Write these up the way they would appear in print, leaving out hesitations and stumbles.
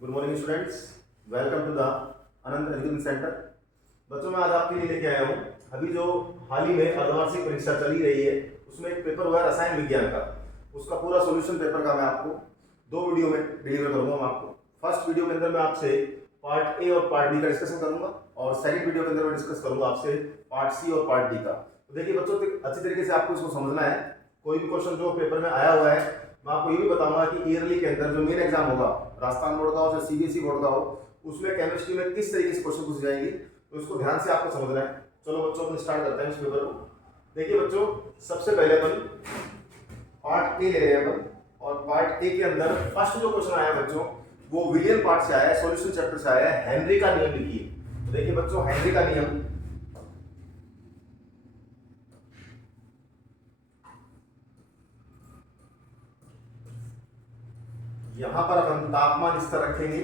Good morning students, welcome to the Anant education centre. बच्चों मैं आज आपके लिए लेके आया हूँ अभी जो हाल ही में अर्धवार्षिक परीक्षा चली रही है उसमें एक पेपर हुआ है रसायन विज्ञान का। उसका पूरा सॉल्यूशन पेपर का मैं आपको दो वीडियो में डिलीवर करूंगा। मैं आपको फर्स्ट वीडियो के अंदर मैं आपसे पार्ट ए और पार्ट बी का डिस्कशन करूंगा और सेकंड वीडियो के अंदर मैं डिस्कस करूंगा आपसे पार्ट सी और पार्ट डी का। तो देखिए बच्चों, अच्छी तरीके से आपको इसको समझना है। कोई भी क्वेश्चन जो पेपर में आया हुआ है मैं आपको ये भी बताऊंगा कि ईयरली के अंदर जो मेन एग्जाम होगा, राजस्थान बोर्ड का हो या सीबीएसई बोर्ड का हो, उसमें केमिस्ट्री में किस तरीके से क्वेश्चन पूछे जाएंगे, तो इसको ध्यान से आपको समझना है। चलो बच्चों अपन स्टार्ट करते हैं इस पेपर को। देखिए बच्चों, सबसे पहले अपन पार्ट ए ले रहे हैं अपन, और पार्ट ए के अंदर फर्स्ट जो क्वेश्चन आया बच्चों वो विलियम पार्ट से आया है, सॉल्यूशन चैप्टर से आया है। हेनरी का नियम लिखिए। तो देखिए बच्चों, हेनरी का नियम, यहां पर अपन तापमान स्तर रखेंगे।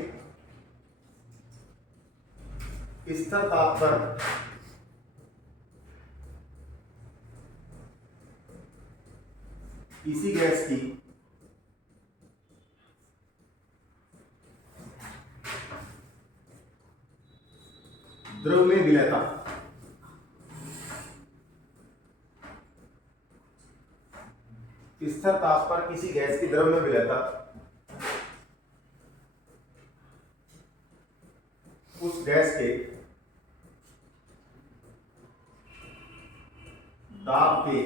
स्तर ताप पर किसी गैस की द्रव में विलयता, स्तर ताप पर किसी गैस की द्रव में विलयता उस गैस के दाब के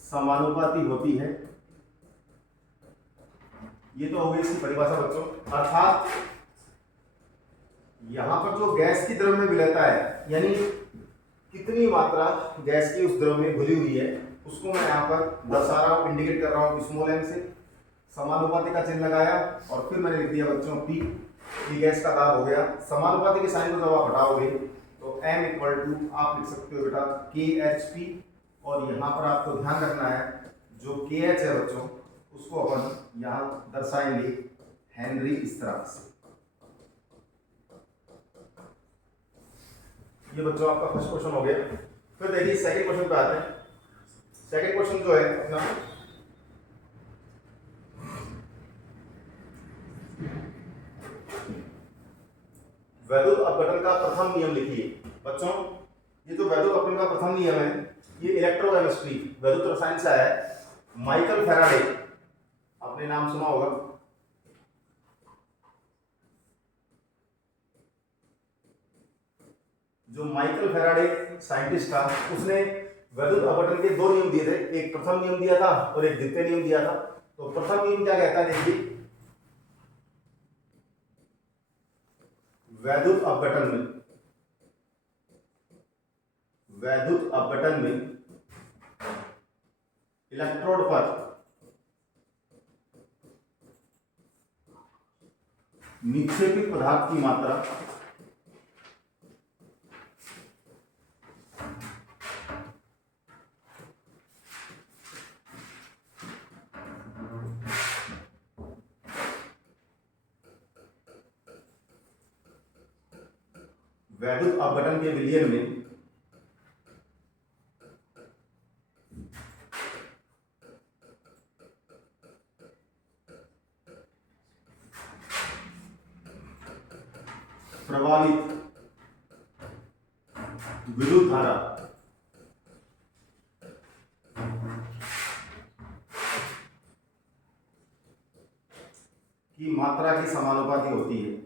समानुपाती होती है। ये तो हो गई इसकी परिभाषा बच्चों। अर्थात यहां पर जो गैस की द्रव में विलयता है, यानी कितनी मात्रा गैस की उस द्रव में घुली हुई है, उसको मैं यहाँ पर दर्शा रहा हूँ, इंडिकेट कर रहा हूँ स्मॉल एम से। समानुपाती का चिन्ह लगाया और फिर मैंने लिख दिया बच्चों पी। गैस का दाब हो गया। समानुपाती के साइन को जब आप हटाओगे तो m इक्वल टू आप लिख सकते हो बेटा KHP, और यहाँ पर आपको ध्यान रखना है जो KH है बच्चों उसको अपन यहाँ दर्शाएंगे हेनरी स्थिरांक से। ये बच्चों आपका फर्स्ट क्वेश्चन हो गया। फिर देखिए सेकंड क्वेश्चन पे आते हैं। सेकंड क्वेश्चन जो है अपना, वैद्युत अपघटन का प्रथम नियम लिखिए। बच्चों ये जो वैद्युत अपघटन का प्रथम नियम है ये इलेक्ट्रोकेमिस्ट्री वैद्युत रसायन से आया है। माइकल फैराडे, आपने नाम सुना होगा। जो माइकल फैराडे साइंटिस्ट था उसने वैद्युत अपघटन के दो नियम दिए थे, एक प्रथम नियम दिया था और एक द्वितीय नियम दिया था। तो प्रथम नियम क्या कहता है, देखिए वैद्युत अपघटन में इलेक्ट्रोड पर निक्षेपित पदार्थ की मात्रा वैद्युत अपघटन के विलयन में प्रवाहित विद्युत धारा की मात्रा की समानुपाती होती है।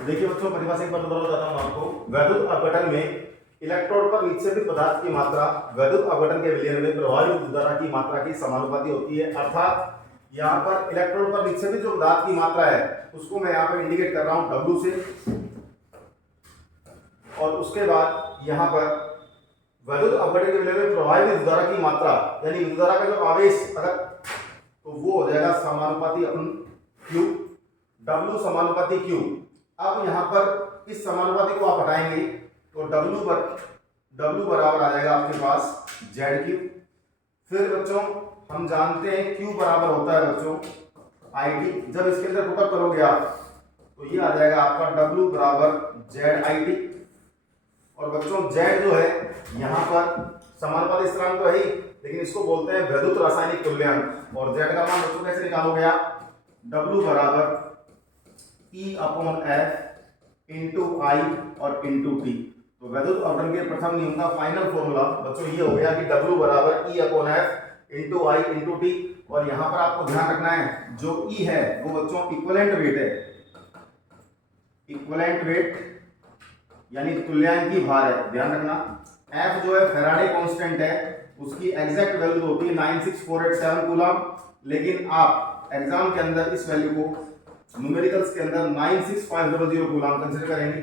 देखिए बच्चों, परिभाषा एक बार दोबारा बताता हूं आपको। वैद्युत अपघटन में इलेक्ट्रोड पर निक्षेपित पदार्थ की मात्रा वैद्युत अपघटन के विलयन में प्रवाही विद्युत धारा की मात्रा की समानुपाती होती है। अर्थात यहाँ पर इलेक्ट्रोड पर निक्षेपित जो पदार्थ की मात्रा है उसको मैं यहाँ पर इंडिकेट कर रहा हूँ W से, और उसके बाद यहाँ पर वैद्युत अपघटन के विलयन में प्रवाही विद्युत धारा की मात्रा यानी विद्युत धारा का जो आवेश अगर, तो वो हो जाएगा समानुपाती अपन Q, W समानुपाती Q। अब यहाँ पर इस समानुपाती को आप हटाएंगे तो W बराबर आ जाएगा आपके पास ZQ। फिर बच्चों हम जानते हैं Q बराबर होता है बच्चों IT। जब इसके अंदर पुटअप करोगे आप तो ये आ जाएगा आपका W बराबर ZIT। और बच्चों Z जो है यहाँ पर समानुपाती स्थिरांक तो है ही, लेकिन इसको बोलते हैं वैद्युत रासायनिक तुल्यांक। और Z का मान बच्चों कैसे निकालोगे आप? W बराबर E/F इंटू I और इंटू T। तो वैद्युत अवटन के प्रथम नियम का फाइनल फॉर्मूला बच्चों ये हो गया कि W बराबर E/F into I into T। और यहाँ पर आपको ध्यान रखना है जो E है वो बच्चों इक्विवेलेंट वेट है, इक्विवेलेंट वेट यानी तुल्यांकी भार है, ध्यान रखना। F जो है फैराडे कांस्टेंट है, उसकी एग्जैक्ट वैल्यू होती है 96487 कूलम, लेकिन आप एग्जाम के अंदर इस वैल्यू को न्यूमेरिकल्स के अंदर 96500 कूलम कंसीडर करेंगे।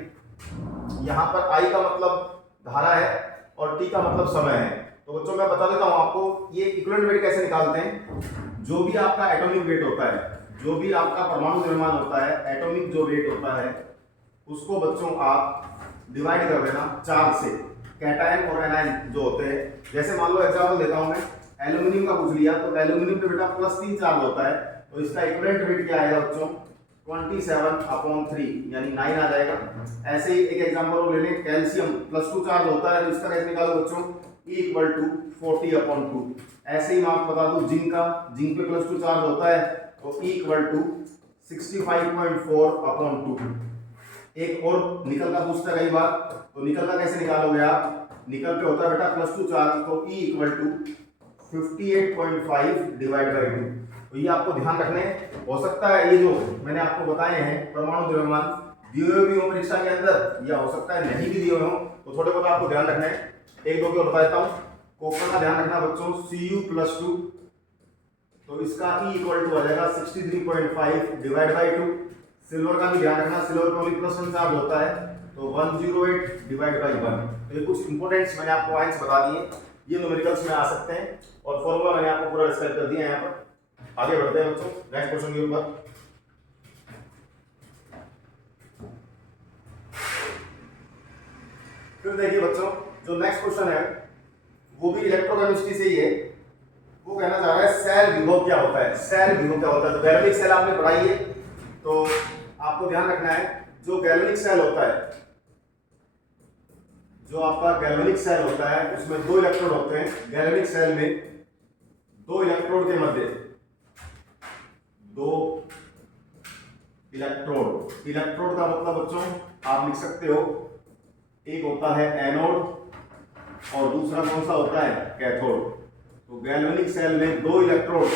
यहाँ पर I का मतलब धारा है और T का मतलब समय है। तो बच्चों मैं बता देता हूँ आपको ये इक्विवेलेंट वेट कैसे निकालते हैं। जो भी आपका एटॉमिक वेट होता है, जो भी आपका परमाणु द्रव्यमान होता है, एटॉमिक जो वेट होता है उसको बच्चों आप डिवाइड कर देना 4 से। कैटायन और एनायन जो होते हैं, जैसे मान लो एग्जांपल देता हूं मैं, एल्यूमिनियम का पूछ लिया तो एल्यूमिनियम पे बेटा +3 चार्ज होता है, तो इसका इक्विवेलेंट वेट क्या आएगा बच्चों? 27/3 यानी 9 आ जाएगा। ऐसे ही एक एग्जांपल और ले लें, कैल्शियम +2 चार्ज होता है, तो इसका कैसे निकालो बच्चों? E = 40/2। ऐसे ही मैं आपको बता दूं जिंक का, जिंक पे +2 चार्ज होता है, तो E = 65.4/2। एक और निकल का पूछता है कई बार, तो निकल का कैसे निकालोगे आप? निकल पे होता है बेटा +2 चार्ज, तो E = 58.5/2। तो ये आपको ध्यान रखने। हो सकता है ये जो मैंने आपको बताए हैं परमाणु द्रव्यमान दिए हुए भी हो परीक्षा के अंदर, या हो सकता है नहीं भी दिए हुए हो, तो थोड़े बहुत आपको ध्यान रखना है। एक दो के और बता देता हूँ। कॉपर का ध्यान रखना बच्चों, Cu+2, तो इसका E = आ जाएगा 63.5/2। सिल्वर का भी ध्यान रखना, सिल्वर में ओनली +1 चार्ज होता है, तो 108/1। तो ये कुछ इंपोर्टेंट्स मैंने आपको पॉइंट्स बता दिए, ये न्यूमेरिकल्स में आ सकते हैं और फॉर्मूला मैंने आपको पूरा डिस्क्राइब कर दिया है। यहाँ पर आगे बढ़ते हैं बच्चों नेक्स्ट क्वेश्चन के ऊपर। फिर देखिए बच्चों, जो नेक्स्ट क्वेश्चन है वो भी इलेक्ट्रोकेमिस्ट्री से ही है। वो कहना चाह रहा है सेल विभव क्या होता है। सेल विभव क्या होता है? तो गैल्वेनिक सेल आपने पढ़ाई है, तो आपको ध्यान रखना है जो गैल्वेनिक सेल होता है, जो आपका गैल्वेनिक सेल होता है उसमें 2 इलेक्ट्रोड होते हैं। गैल्वेनिक सेल में 2 इलेक्ट्रोड के मध्य 2 इलेक्ट्रोड। इलेक्ट्रोड का मतलब बच्चों आप लिख सकते हो, एक होता है एनोड और दूसरा कौन सा होता है? कैथोड। तो गैल्वेनिक सेल में 2 इलेक्ट्रोड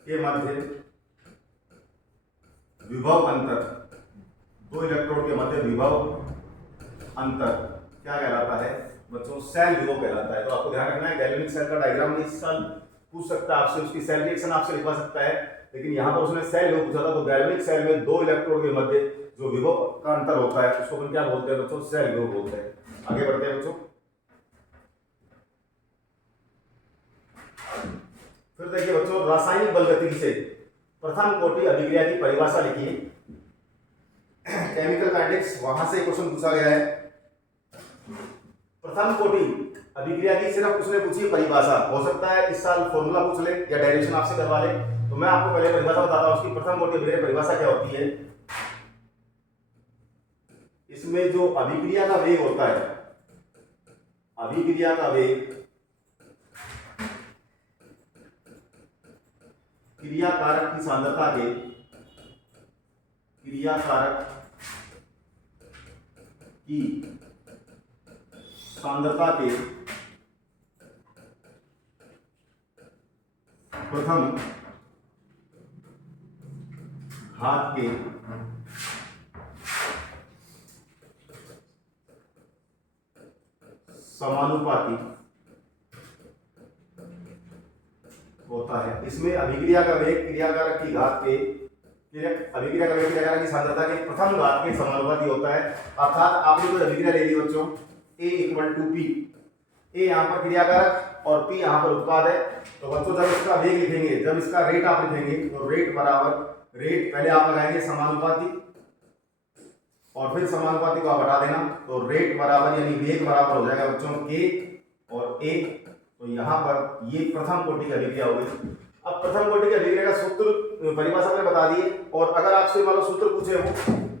के मध्य विभव अंतर, 2 इलेक्ट्रोड के मध्य विभव अंतर क्या कहलाता है बच्चों? सेल विभव कहलाता है। तो आपको ध्यान रखना है गैल्वेनिक सेल का डायग्राम भी इस साल पूछ सकता है आपसे, उसकी सेल रिएक्शन आपसे लिखवा सकता है, लेकिन यहां पर उसने सेल विभव पूछा था। तो गैल्वेनिक सेल में 2 इलेक्ट्रोड के मध्य जो विभव का अंतर होता है उसको हम क्या बोलते हैं बच्चों? सेल विभव बोलते हैं। आगे बढ़ते हैं बच्चों। फिर देखिए बच्चों, रासायनिक बल गतिकी से प्रथम कोटि अभिक्रिया की परिभाषा लिखिए। केमिकल काइनेटिक्स वहां से क्वेश्चन पूछा गया है। प्रथम कोटि अभिक्रिया की सिर्फ उसने पूछी परिभाषा, हो सकता है इस साल फॉर्मूला पूछ ले या डेरिवेशन आपसे करवा ले, तो मैं आपको पहले परिभाषा बताता हूं उसकी। प्रथम कोटि अभिक्रिया परिभाषा क्या होती है? इसमें जो अभिक्रिया का वेग होता है, अभिक्रिया का वेग क्रियाकारक की सांद्रता के, क्रियाकारक की सांद्रता के प्रथम घात के समानुपाती होता है। इसमें अभिक्रिया का वेग क्रियाकारक की घात के, अभिक्रिया का वेग क्रियाकारक की सांद्रता के प्रथम घात के समानुपाती होता है। अर्थात आपने कोई अभिक्रिया ले ली बच्चों, A = P, A यहाँ पर क्रियाकारक और P यहाँ पर उत्पाद है। तो बच्चों जब इसका वेग लिखेंगे, जब इसका रेट आप लिखेंगे, तो रेट बराबर, रेट पहले आप लगाएंगे समानुपाती और फिर समानुपाती को आप हटा देना, तो रेट बराबर यानी वेग बराबर हो जाएगा बच्चों K और A। तो यहाँ पर ये प्रथम कोटि की अभिक्रिया हो गई। अब प्रथम कोटि की अभिक्रिया का सूत्र परिभाषा मैंने बता दी है, और अगर आपसे मान लो सूत्र पूछे हो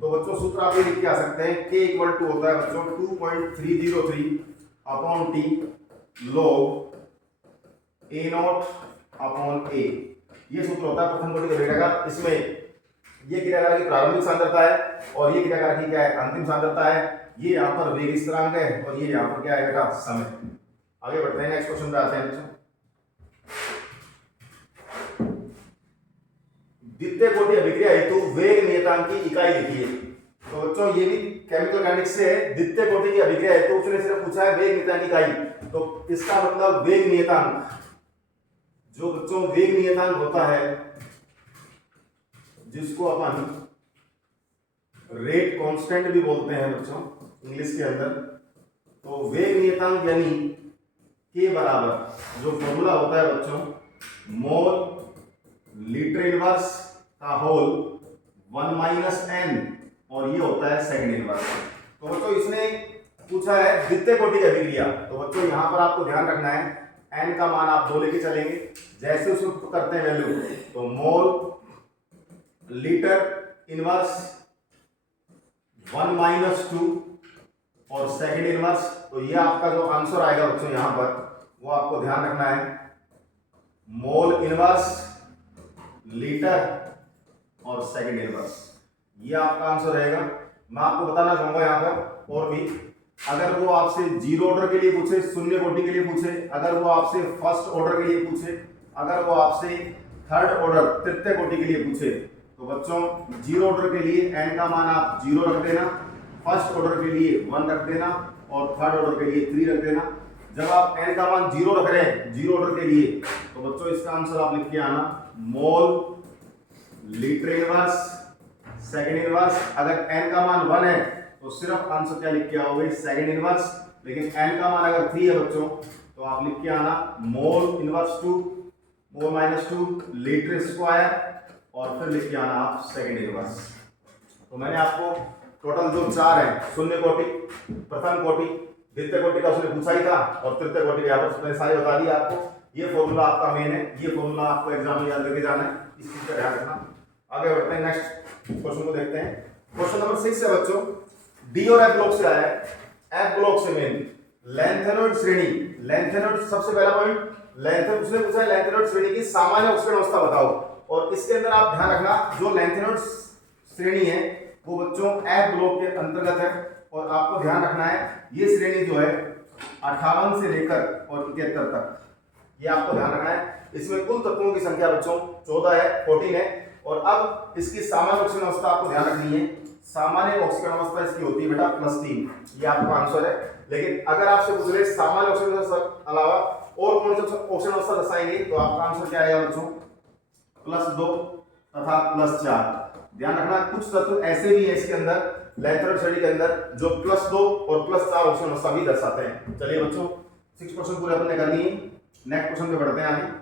तो बच्चों सूत्र आप ये लिख के आ सकते हैं, K इक्वल टू होता है बच्चों 2.303 upon T log A0 upon A। ये सूत्र होता है प्रथम कोटि की अभिक्रिया का। इसमें ये क्रियाकार की प्रारंभिक सांद्रता है और ये क्रियाकार की क्या है, अंतिम सांद्रता है। ये यहाँ पर वेग स्थिरांक है और ये यहाँ पर क्या है बेटा, समय। आगे बढ़ते हैं, नेक्स्ट क्वेश्चन पे आते हैं बच्चों। द्वितीय कोटि अभिक्रिया हेतु वेग नियतांक की इकाई लिखिए। तो बच्चों ये भी केमिकल काइनेटिक्स से है। द्वितीय कोटि की अभिक्रिया हेतु उसने सिर्फ पूछा है वेग नियतांक की इकाई, तो इसका मतलब वेग नियतांक, जो बच्चों वेग नियतांक होता है जिसको अपन रेट कांस्टेंट भी बोलते हैं बच्चों इंग्लिश के अंदर, तो वेग नियतांक यानी के बराबर जो फॉर्मूला होता है बच्चों, मोल लीटर इनवर्स का होल 1 माइनस n, और ये होता है सेकंड इनवर्स। तो बच्चों इसने पूछा है द्वितीय कोटि की अभिक्रिया, तो बच्चों यहां पर आपको ध्यान रखना है n का मान आप 2 लेके चलेंगे। जैसे उसको करते हैं वैल्यू, तो मोल लीटर इनवर्स 1 माइनस 2 और सेकंड इनवर्स, तो ये आपका जो आंसर आएगा बच्चों यहां पर वो आपको ध्यान रखना है, मोल इनवर्स लीटर और सेकंड इनवर्स, ये आपका आंसर रहेगा। मैं आपको बताना चाहूंगा यहाँ पर और भी, अगर वो आपसे जीरो ऑर्डर के लिए पूछे, शून्य कोटि के लिए पूछे, अगर वो आपसे फर्स्ट ऑर्डर के लिए पूछे, अगर वो आपसे थर्ड ऑर्डर तृतीय कोटि के लिए पूछे, तो बच्चों जीरो ऑर्डर के लिए n का मान आप 0 रख देना, फर्स्ट ऑर्डर के लिए 1 रख देना और थर्ड ऑर्डर के लिए 3 रख देना। जब आप n का मान 0 रख रहे हैं जीरो ऑर्डर के लिए, तो बच्चों इसका आंसर आप लिख के आना, mole litre inverse second inverse. अगर n का मान 1 है तो सिर्फ आंसर क्या लिख के आओगे, सेकंड इनवर्स। लेकिन n का मान अगर 3 है बच्चों तो आप लिख के आना mole inverse 2, mole minus 2 litre square, और फिर लिख के आना आप सेकंड इनवर्स। तो मैंने आपको टोटल जो 4 है, शून्य कोटि, प्रथम कोटि, द्वितीय कोटि का उसने पूछा ही था, और तृतीय कोटि यहाँ पर मैंने सारे बता दिया आपको। ये फॉर्मूला आपका मेन है, ये फॉर्मूला आपको एग्जाम में याद करके जाना है, इस चीज का ध्यान रखना। आगे बढ़ते हैं, नेक्स्ट क्वेश्चन को देखते हैं। क्वेश्चन नंबर 6 है बच्चों, डी और एफ ब्लॉक से आया है। एफ ब्लॉक से मेन लैंथेनॉइड श्रेणी, लैंथेनॉइड सबसे पहला पॉइंट, लैंथेनॉइड उसने पूछा है लैंथेनॉइड श्रेणी की सामान्य ऑक्सीकरण अवस्था बताओ। और इसके अंदर आप ध्यान रखना, जो लैंथेनॉइड श्रेणी है वो बच्चों एफ ब्लॉक के अंतर्गत है, और आपको ध्यान रखना है ये श्रेणी जो है 58 से लेकर और 71 तक, ये आपको ध्यान रखना है। इसमें कुल तत्वों की संख्या बच्चों 14 है, 14 है। और अब इसकी सामान्य ऑक्सीकरण अवस्था आपको ध्यान रखनी है, सामान्य ऑक्सीकरण अवस्था इसकी होती है बेटा +3, ये आपका आंसर है। लेकिन अगर आपसे पूछ रहे सामान्य ऑक्सीकरण अवस्था अलावा और कौन सी ऑक्सीकरण अवस्था दर्शाएंगे, तो आपका आंसर क्या आएगा बच्चों, +2 तथा +4। ध्यान रखना कुछ तत्व ऐसे भी है इसके अंदर लैंथेनॉइड श्रेणी के अंदर जो +2 और +4 ऑक्सीकरण अवस्था भी दर्शाते हैं। चलिए बच्चों 6% पूरे अपन ने कर लिए, नेक्स्ट क्वेश्चन पे बढ़ते हैं आगे।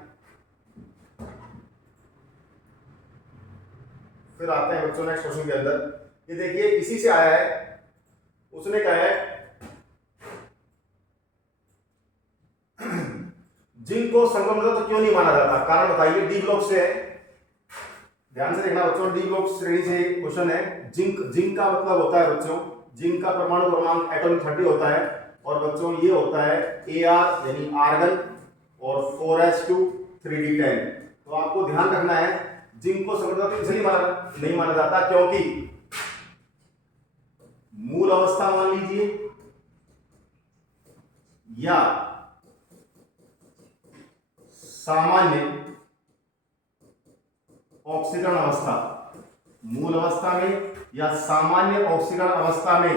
फिर आते हैं बच्चों नेक्स्ट क्वेश्चन के अंदर। ये देखिए इसी से आया है, उसने कहा है जिंक को संक्रमण तो क्यों नहीं माना जाता, कारण बताइए। डी ब्लॉक से है, ध्यान से देखना बच्चों, डी ब्लॉक श्रेणी से क्वेश्चन है। जिंक, जिंक का मतलब होता है बच्चों, जिंक का परमाणु क्रमांक एटॉमिक 30 होता है, और बच्चों ये होता है Ar यानी आर्गन और 4s2 3d10। तो आपको ध्यान रखना है जिंक को संक्रमण तो इसलिए नहीं माना जाता क्योंकि मूल अवस्था मान लीजिए या सामान्य ऑक्सीकरण अवस्था, मूल अवस्था में या सामान्य ऑक्सीकरण अवस्था में,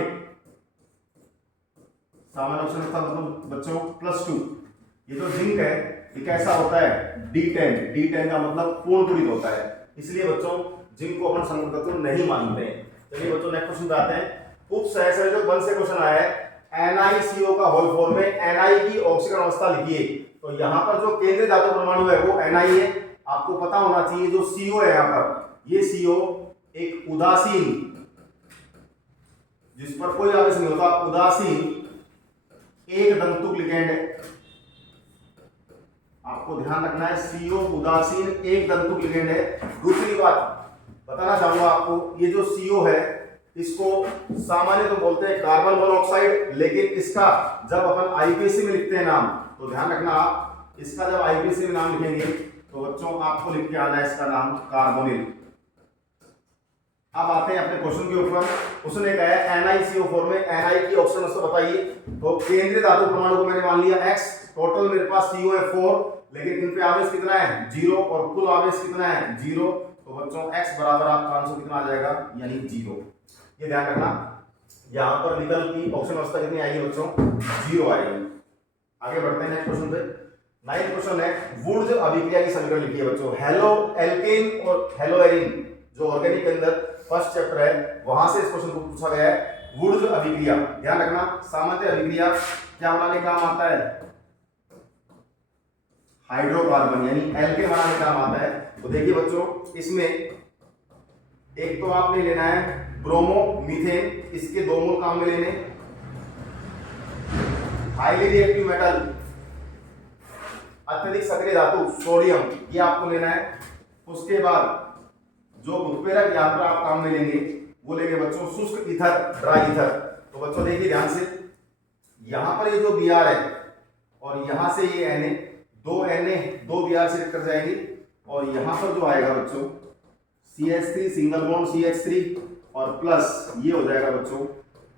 सामान्य ऑक्सीकरण अवस्था मतलब बच्चों +2। ये जो जिंक है ये कैसा होता है, D10, D10 का मतलब पूर्ण पूरित होता है, इसलिए बच्चों जिंक को अपन संक्रमण तत्व नहीं मानते हैं। चलिए बच्चों नेक्स्ट क्वेश्चन पे आते हैं। उप सहसंयोजक 1 से क्वेश्चन आया है, NiCO का होल फॉर्म में Ni की ऑक्सीकरण अवस्था लिखिए। तो यहाँ पर जो केंद्रीय धातु परमाणु है वो Ni है, आपको पता होना चाहिए। जो CO है यहाँ पर, ये CO एक उदासीन, जिस पर कोई आवेश नहीं होता, उदासीन एक दंतुक लिगैंड है। आपको ध्यान रखना है CO उदासीन एक दंतुक लिगेंड है। दूसरी बात बताना चाहूंगा आपको, ये जो CO है इसको सामान्य तो बोलते हैं कार्बन मोनोऑक्साइड, लेकिन इसका जब अपन आईपीसी में लिखते हैं नाम, तो ध्यान रखना आप, इसका जब आईपीसी में नाम लिखेंगे तो बच्चों आपको लिख के आना है इसका नाम कार्बोनिल। अब आते हैं अपने क्वेश्चन के ऊपर। उसने कहा है NiCO4 में Ni की ऑक्सीजन अवस्था बताइए। तो केंद्रीय धातु परमाणु को मैंने मान लिया X, टोटल मेरे पास CO है 4, लेकिन इन पे आवेश कितना है 0 और कुल आवेश कितना है 0। तो बच्चों X बराबर आपका आंसर कितना आ जाएगा, यानी 0। ये ध्यान रखना, यहाँ पर निकल की ऑक्सीजन अवस्था कितनी आएगी बच्चों, 0 आएगी। आगे बढ़ते हैं नेक्स्ट क्वेश्चन पे। 9th क्वेश्चन है वुड्स अभिक्रिया की समीकरण लिखिए बच्चों। हेलो एल्केन और हेलो एरिन जो ऑर्गेनिक के अंदर फर्स्ट चैप्टर है, वहां से इस क्वेश्चन को पूछा गया है। वुड्स अभिक्रिया, ध्यान रखना, सामान्य अभिक्रिया क्या बनाने काम आता है, हाइड्रोकार्बन यानी एल्केन बनाने काम आता है। तो देखिए बच्चों, इसमें एक तो आपने लेना है ब्रोमो मीथेन, इसके 2 मोल काम में लेने। हाईली रिएक्टिव मेटल, अत्यधिक सक्रिय धातु सोडियम, ये आपको लेना है। उसके बाद जो उत्प्रेरक यहाँ पर आप काम में लेंगे वो लेंगे बच्चों शुष्क ईथर, ड्राई ईथर। तो बच्चों देखिए ध्यान से, यहां पर ये जो Br है और यहां से ये Na, 2 Na 2 Br से कट जाएंगे, और यहां पर जो आएगा बच्चों CH3 सिंगल बॉन्ड CH3 और प्लस ये हो जाएगा बच्चों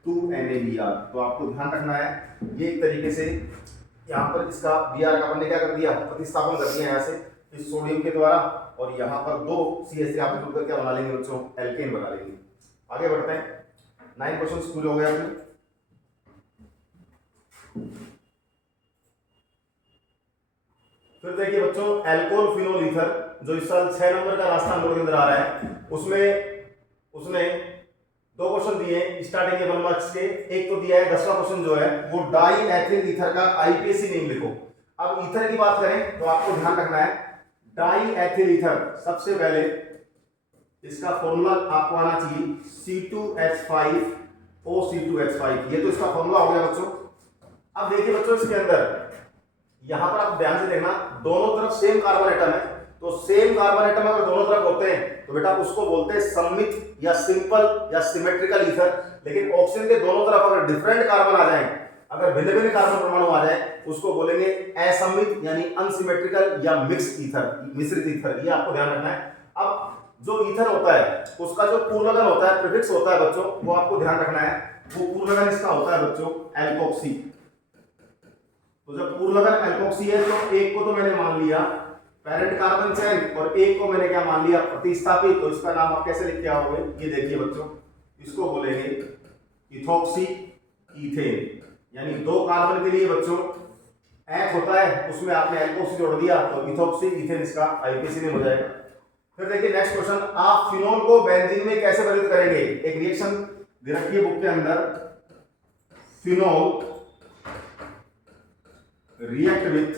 2 NaBr। तो आपको ध्यान रखना है, ये एक तरीके से यहाँ पर इसका Br का हमने क्या कर दिया, प्रतिस्थापन कर दिया यहाँ से इस सोडियम के द्वारा, और यहाँ पर 2 CH3 आप जुड़ कर क्या बना लेंगे बच्चों, एल्केन बना लेंगे। आगे बढ़ते हैं, 9 क्वेश्चन पूरे हो गए अपने। फिर देखिए बच्चों एल्कोहल फिनोल ईथर, जो इस साल 6 नंबर का रास्ता बोर्ड के अंदर आ रहा है, उसमें उसने 2 क्वेश्चन दिए स्टार्टिंग के 1 मार्क्स के। एक तो दिया है 10वां क्वेश्चन जो है वो डाई एथिल ईथर का आईपीएसी नेम लिखो। अब ईथर की बात करें तो आपको ध्यान रखना है डाई एथिल ईथर, सबसे पहले इसका फॉर्मूला आपको आना चाहिए C2H5O, ये तो इसका फॉर्मूला हो गया बच्चों। अब देखिए बच्चों इसके अंदर यहां पर आप ध्यान से देखना, दोनों तरफ सेम कार्बन एटम है, तो सेम कार्बन एटम अगर दोनों तरफ होते हैं तो बेटा उसको बोलते हैं सममित या सिंपल या सिमेट्रिकल ईथर। लेकिन ऑक्सीजन के दोनों तरफ अगर डिफरेंट कार्बन आ जाए, अगर भिन्न भिन्न कार्बन परमाणु आ जाए, उसको बोलेंगे असम्मित यानी अनसिमेट्रिकल या मिक्स्ड ईथर, मिश्रित ईथर। ये आपको ध्यान रखना है। अब जो ईथर होता है उसका जो पूर्वगन होता है, प्रीफिक्स होता है बच्चों, वो आपको ध्यान रखना है। वो पूर्वगन इसका होता है बच्चों एल्कोक्सी। तो जब पूर्वगन एल्कोक्सी है तो एक को तो मैंने मान लिया पेरेंट कार्बन चेन और एक को मैंने क्या मान लिया प्रतिस्थापित। तो इसका नाम आप कैसे लिख के आओगे, ये देखिए बच्चों, इसको बोलेंगे इथोक्सी ईथेन, यानी 2 कार्बन के लिए बच्चों एच होता है, उसमें आपने एल्कोक्सी जोड़ दिया तो इथोक्सी ईथेन इसका आईपीसी नेम हो जाएगा। फिर देखिए नेक्स्ट क्वेश्चन, आप फिनोल को बेंजीन में कैसे परिवर्तित करेंगे। एक रिएक्शन दे रखी है बुक के अंदर, phenol react with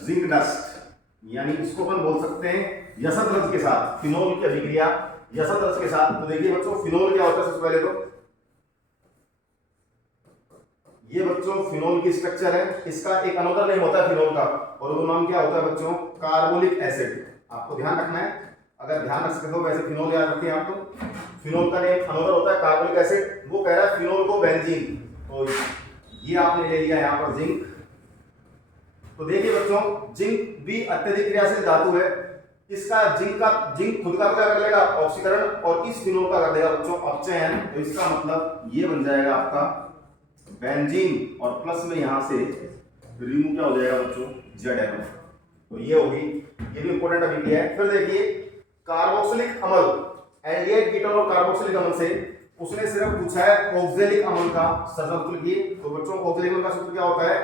zinc dust, यानी इसको अपन बोल सकते हैं यशत रस के साथ, फिनोल की अभिक्रिया यशत रस के साथ। तो देखिए बच्चों फिनोल क्या होता है, सबसे पहले तो ये बच्चों फिनोल की स्ट्रक्चर है, इसका एक अनोदर नेम होता है फिनोल का, और वो नाम क्या होता है बच्चों, कार्बोलिक एसिड। आपको ध्यान रखना है, अगर ध्यान रख सकते हो वैसे फिनोल याद रखिए आप, तो फिनोल का नेम अनोदर होता है कार्बोलिक एसिड। वो कह रहा है फिनोल को बेंजीन, तो ये आपने ले लिया यहाँ पर जिंक। तो देखिए बच्चों जिंक भी अत्यधिक क्रियाशील धातु है, इसका जिंक खुद का क्या कर लेगा ऑक्सीकरण, और इस फिनोल का कर देगा बच्चों अपचयन। तो इसका मतलब ये बन जाएगा आपका बेंजीन, और प्लस में यहां से रिमूव क्या हो जाएगा बच्चों ZN। तो ये होगी, ये भी इंपॉर्टेंट अभिक्रिया है। फिर देखिए कार्बोक्सिलिक अम्ल, एल्डिहाइड कीटोन और कार्बोक्सिलिक अम्ल से उसने सिर्फ पूछा है ऑक्जेलिक अम्ल का सूत्र की। तो बच्चों ऑक्जेलिक अम्ल का सूत्र क्या होता है,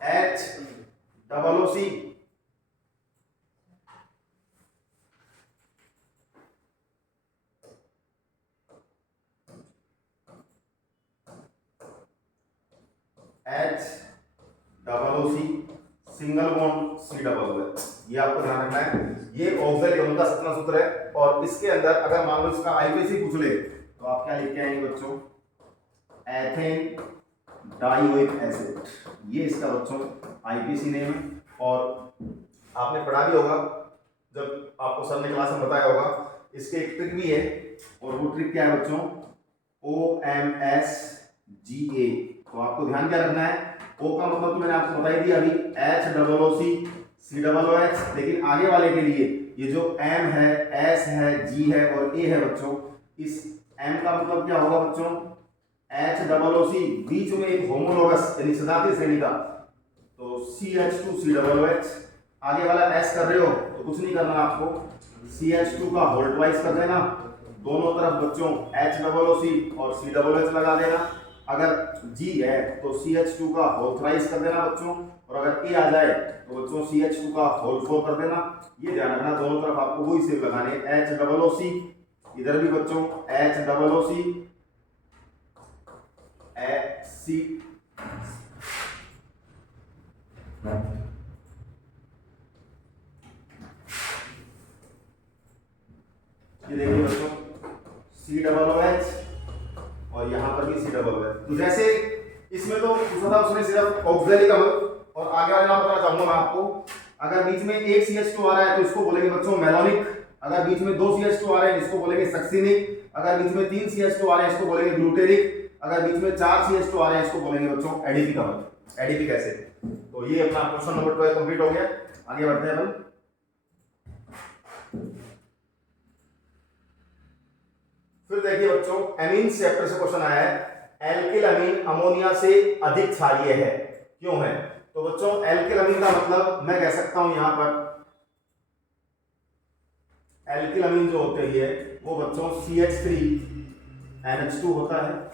HOOC सिंगल बॉन्ड C, ये आपको ध्यान रखना है। ये ऑक्जेलिक अम्ल का सतना सूत्र है, और इसके अंदर अगर मान लो इसका आईपीसी पूछ ले तो आप क्या लिख के आएंगे बच्चों, एथेन डाइओइक एसिड, ये इसका बच्चों आईपीसी नेम है। और आपने पढ़ा भी होगा, जब आपको सर ने क्लास में बताया होगा, इसके एक ट्रिक भी है, और वो ट्रिक क्या है बच्चों, OMSGA। तो आपको ध्यान क्या रखना है, O का मतलब तो मैंने आपको बता ही दिया अभी, HOOC COOH, लेकिन आगे वाले के लिए ये जो M है, S है, G है और A है बच्चों, इस M का मतलब क्या होगा बच्चों, HOOC, बीच में एक होमोलोगस यानी सजातीय श्रेणी का, तो CH2COOH। आगे वाला S कर रहे हो तो कुछ नहीं करना आपको, CH2 का होल ट्वाइस कर देना, दोनों तरफ बच्चों HOOC और COOH लगा देना। अगर G है तो CH2 का होल थ्राइस कर देना बच्चों, और अगर A आ जाए तो बच्चों CH2 का होल फोर कर देना। ये ध्यान रखना, दोनों तरफ आपको वही सेव लगाने, HOOC, इधर भी बच्चों HOOC, C, ये देखिए बच्चों COOH, और यहाँ पर भी COOH। तो जैसे इसमें तो पूछा था उसने सिर्फ ऑक्सिलरी कवर, और आगे वाले नाम बताना चाहूंगा मैं आपको। अगर बीच में एक CH2 आ रहा है तो इसको बोलेंगे बच्चों मेलोनिक, अगर बीच में 2 CH2 आ रहे हैं इसको बोलेंगे सक्सिनिक, अगर बीच में 3 CH2 आ रहे हैं इसको बोलेंगे ग्लूटेरिक, अगर बीच में 4 CH2 आ रहे हैं इसको बोलेंगे बच्चों एडिपिक कवर, एडिपिक एसिड। तो ये अपना क्वेश्चन नंबर 12 कंप्लीट हो गया। आगे बढ़ते हैं अपन। फिर देखिए बच्चों, एमीन चैप्टर से क्वेश्चन आया है, एल्किल अमीन अमोनिया से अधिक क्षारीय है, क्यों है? तो बच्चों एल्किल अमीन का मतलब मैं कह सकता हूं यहां पर, एल्किल अमीन जो होते हैं वो बच्चों CH3NH2 होता है,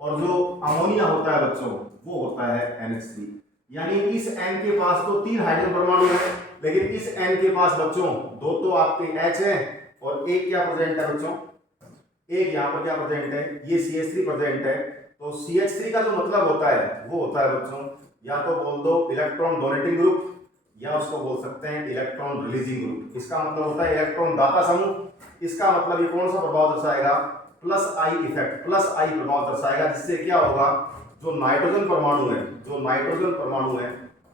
और जो अमोनिया होता है बच्चों वो होता है NH3। यानी इस N के पास तो 3 हाइड्रोजन परमाणु है, लेकिन इस N के पास बच्चों 2 तो आपके H है, और एक क्या प्रेजेंट है बच्चों, एक यहाँ पर क्या प्रेजेंट है, ये CH3 प्रेजेंट है। तो CH3 का जो मतलब होता है वो होता है बच्चों, या तो बोल दो इलेक्ट्रॉन डोनेटिंग ग्रुप, या उसको बोल सकते हैं इलेक्ट्रॉन रिलीजिंग ग्रुप। इसका मतलब होता है इलेक्ट्रॉन दाता समूह। इसका मतलब ये कौन सा प्रभाव दर्शाएगा, प्लस आई इफेक्ट, प्लस आई प्रभाव दर्शाएगा, जिससे क्या होगा, जो नाइट्रोजन परमाणु है, जो नाइट्रोजन परमाणु है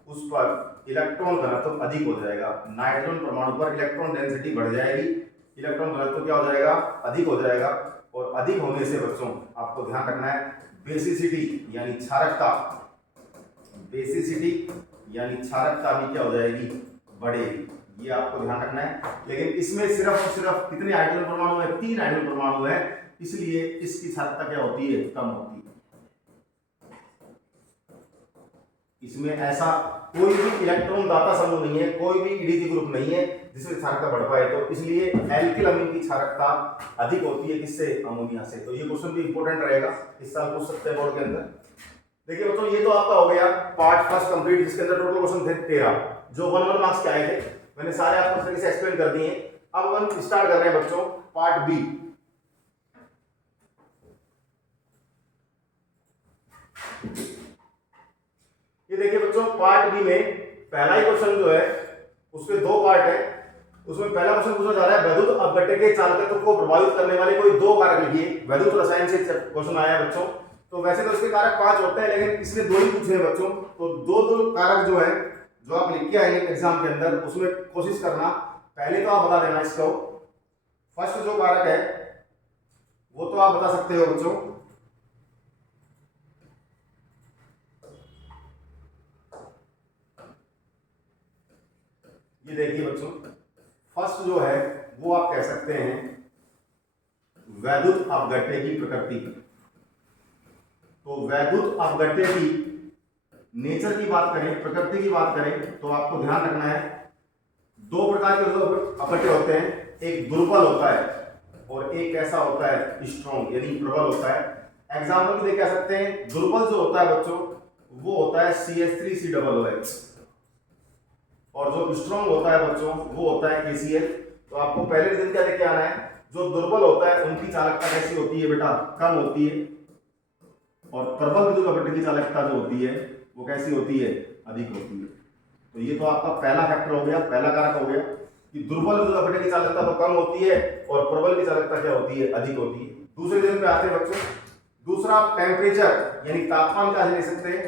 उस पर इलेक्ट्रॉन घनत्व अधिक हो जाएगा, नाइट्रोजन परमाणु पर इलेक्ट्रॉन डेंसिटी बढ़ जाएगी, इलेक्ट्रॉन घनत्व क्या हो जाएगा, अधिक हो जाएगा। और अधिक होने से बच्चों आपको ध्यान रखना है बेसिसिटी यानी क्षारकता, बेसिसिटी यानी क्षारकता भी क्या हो जाएगी, बढ़ेगी, ये आपको ध्यान रखना है। लेकिन इसमें सिर्फ और सिर्फ कितने हाइड्रोजन परमाणु है, 3 हाइड्रोजन परमाणु है, इसलिए इसकी क्षारकता क्या होती है, कम होती है। इसमें ऐसा कोई भी इलेक्ट्रॉन दाता समूह नहीं है, कोई भी ईडीजी ग्रुप नहीं है जिसमें क्षारकता बढ़ पाए, तो इसलिए एल्किल अमीन की क्षारकता अधिक होती है किससे, अमोनिया से। तो ये क्वेश्चन भी इंपॉर्टेंट रहेगा, इस साल पूछ सकते हैं बोर्ड के अंदर। देखिए बच्चों ये तो आपका हो गया पार्ट फर्स्ट कंप्लीट, जिसके अंदर टोटल क्वेश्चन थे 13, जो 1 मार्क्स के आए थे, मैंने सारे आपको तरीके से एक्सप्लेन कर दिए। अब हम स्टार्ट कर रहे हैं बच्चों पार्ट बी। ये देखिए बच्चों पार्ट बी में पहला ही क्वेश्चन जो है उसके 2 पार्ट है। उसमें पहला क्वेश्चन पूछा जा रहा है वैद्युत अपघट्य के चालकत्व को प्रभावित करने वाले कोई 2 कारक लिखिए। वैद्युत रसायन से क्वेश्चन आया है बच्चों, तो वैसे तो इसके कारक 5 होते हैं, लेकिन इसमें 2 ही पूछे हैं बच्चों। तो 2 कारक जो है जो आप लिख के आएंगे एग्जाम के अंदर, उसमें कोशिश करना पहले तो आप बता देना इसको। फर्स्ट जो कारक है वो तो आप बता सकते हो बच्चों, ये देखिए बच्चों फर्स्ट जो है वो आप कह सकते हैं वैद्युत अपघट्य की प्रकृति। तो वैद्युत अपघट्य की नेचर की बात करें, प्रकृति की बात करें, तो आपको ध्यान रखना है 2 प्रकार के अपघट्य होते हैं, एक दुर्बल होता है और एक कैसा होता है, स्ट्रॉन्ग यानी प्रबल होता है। एग्जाम्पल भी देख कह सकते हैं, दुर्बल जो होता है बच्चों वो होता है CH3COOH, और जो स्ट्रॉन्ग होता है बच्चों वो होता है KCl। तो आपको पहले रीजन क्या लेके आना है, जो दुर्बल होता है उनकी चालकता कैसी होती है बेटा, कम होती है, और प्रबल विद्युत अपघट्य की चालकता जो होती है वो कैसी होती है, अधिक होती है। तो ये तो आपका पहला फैक्टर हो गया, पहला कारक हो गया कि दुर्बल विद्युत अपघट्य की चालकता तो कम होती है और प्रबल की चालकता क्या होती है, अधिक होती है। दूसरे रीजन पे आते हैं बच्चों, दूसरा टेम्परेचर यानी तापमान का ले सकते हैं,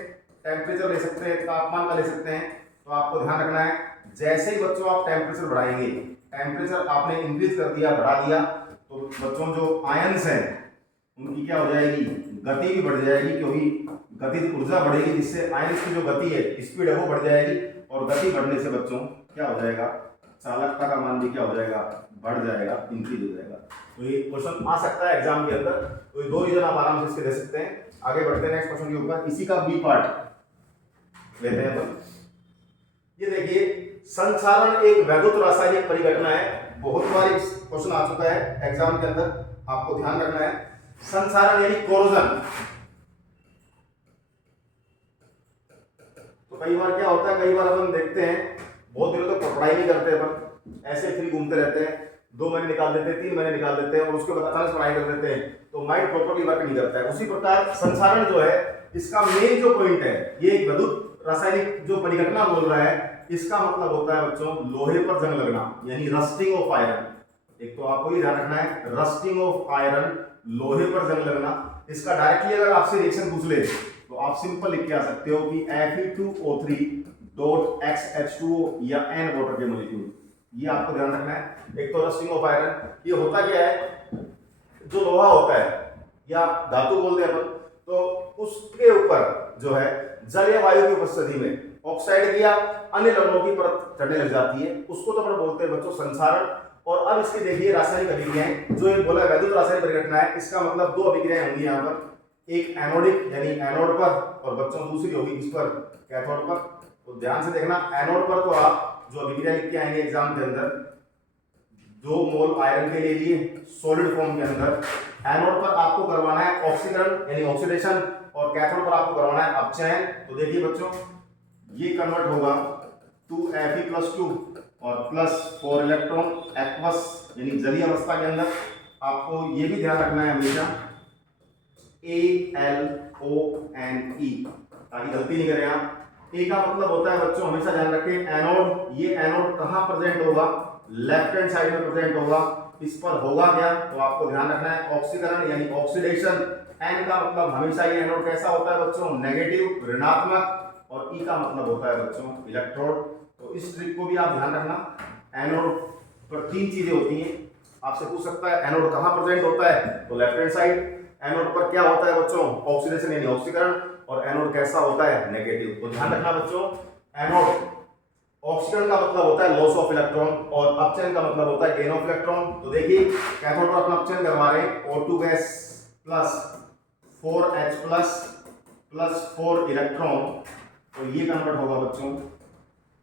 टेम्परेचर ले सकते हैं, तापमान का ले सकते हैं। तो आपको ध्यान रखना है जैसे ही बच्चों आप टेम्परेचर बढ़ाएंगे, टेम्परेचर आपने इंक्रीज कर दिया, बढ़ा दिया, तो बच्चों जो आयंस हैं उनकी क्या हो जाएगी, गति भी बढ़ जाएगी, क्योंकि गतिज ऊर्जा बढ़ेगी जिससे आयंस की जो गति है, स्पीड है वो बढ़ जाएगी, और गति बढ़ने से बच्चों क्या हो जाएगा, चालकता का मान भी क्या हो जाएगा, बढ़ जाएगा, इंक्रीज हो जाएगा। तो ये क्वेश्चन आ सकता है एग्जाम के अंदर, तो ये 2 रीजन आप आराम से इसके दे सकते हैं। आगे बढ़ते हैं नेक्स्ट क्वेश्चन के ऊपर, इसी का बी पार्ट लेते हैं अपन। ये देखिए, संचारण एक वैद्युत रासायनिक परिघटना है, बहुत बार इस क्वेश्चन आ चुका है एग्जाम के अंदर, आपको ध्यान रखना है। संचारण यानी कोरोजन। तो कई बार क्या होता है, कई बार अपन देखते हैं बहुत दिनों तक पढ़ाई नहीं करते अपन, ऐसे फ्री घूमते रहते हैं, 2 महीने निकाल देते हैं, 3 महीने निकाल देते हैं, और उसके बाद अचानक पढ़ाई कर देते हैं, तो माइंड प्रॉपर्ली वर्क नहीं करता है। उसी प्रकार संचारण जो है, इसका मेन जो पॉइंट है, ये एक वैद्युत रासायनिक जो परिघटना बोल रहा है, इसका मतलब होता है बच्चों लोहे पर जंग लगना, यानी रस्टिंग ऑफ आयरन। एक तो आपको ये ध्यान रखना है, रस्टिंग ऑफ आयरन, लोहे पर जंग लगना। इसका डायरेक्टली अगर आपसे रिएक्शन पूछ ले तो आप सिंपल लिख के आ सकते हो कि Fe2O3 डॉट XH2O या N वाटर के मॉलिक्यूल। ये आपको ध्यान रखना है। एक तो रस्टिंग ऑफ आयरन, ये होता क्या है, जो लोहा होता है या धातु बोलते हैं अपन, तो उसके ऊपर जो है जल या वायु की उपस्थिति में ऑक्साइड या अन्य लवणों की परत चढ़ने लग जाती है, उसको तो अपन बोलते हैं बच्चों संचारण। और अब इसके देखिए रासायनिक अभिक्रियाएं, जो ये बोला वैद्युत रासायनिक परिघटना है, इसका मतलब 2 अभिक्रियाएं होंगी यहाँ पर, एक एनोडिक यानी एनोड पर, और बच्चों दूसरी होगी किस पर, कैथोड पर। तो ध्यान से देखना, एनोड पर तो आप जो अभिक्रिया लिख के आएंगे एग्जाम के अंदर, 2 मोल आयरन के लिए सॉलिड फॉर्म के अंदर, एनोड पर आपको करवाना है ऑक्सीकरण यानी ऑक्सीडेशन, और कैथोड पर आपको करवाना है अपचयन। तो देखिए बच्चों, ये कन्वर्ट होगा 2Fe+2 और +4 इलेक्ट्रॉन एक्वस यानी जलीय अवस्था के अंदर। आपको ये भी ध्यान रखना है हमेशा AlONe, ताकि गलती नहीं करें आप। ए का मतलब होता है बच्चों, हमेशा ध्यान रखें एनोड। ये एनोड कहाँ प्रेजेंट होगा, लेफ्ट हैंड साइड में प्रेजेंट होगा। इस पर होगा क्या, तो आपको ध्यान रखना है ऑक्सीकरण यानी ऑक्सीडेशन। एन का मतलब हमेशा ये एनोड कैसा होता है बच्चों, नेगेटिव, ऋणात्मक। और ई का मतलब होता है बच्चों इलेक्ट्रोड। तो इस ट्रिक को भी आप ध्यान रखना। एनोड पर 3 चीजें होती हैं, आपसे पूछ सकता है एनोड कहाँ प्रेजेंट होता है, तो लेफ्ट हैंड साइड। एनोड पर क्या होता है बच्चों, ऑक्सीडेशन यानी ऑक्सीकरण, और एनोड कैसा होता है, नेगेटिव। तो ध्यान रखना बच्चों, एनोड ऑक्सीकरण का मतलब होता है लॉस ऑफ इलेक्ट्रॉन, और अपचयन का मतलब होता है गेन ऑफ इलेक्ट्रॉन। तो देखिए कैथोड पर अपना अपचयन करवा रहे हैं, O2 gas plus 4H plus 4 electron, तो ये कन्वर्ट होगा बच्चों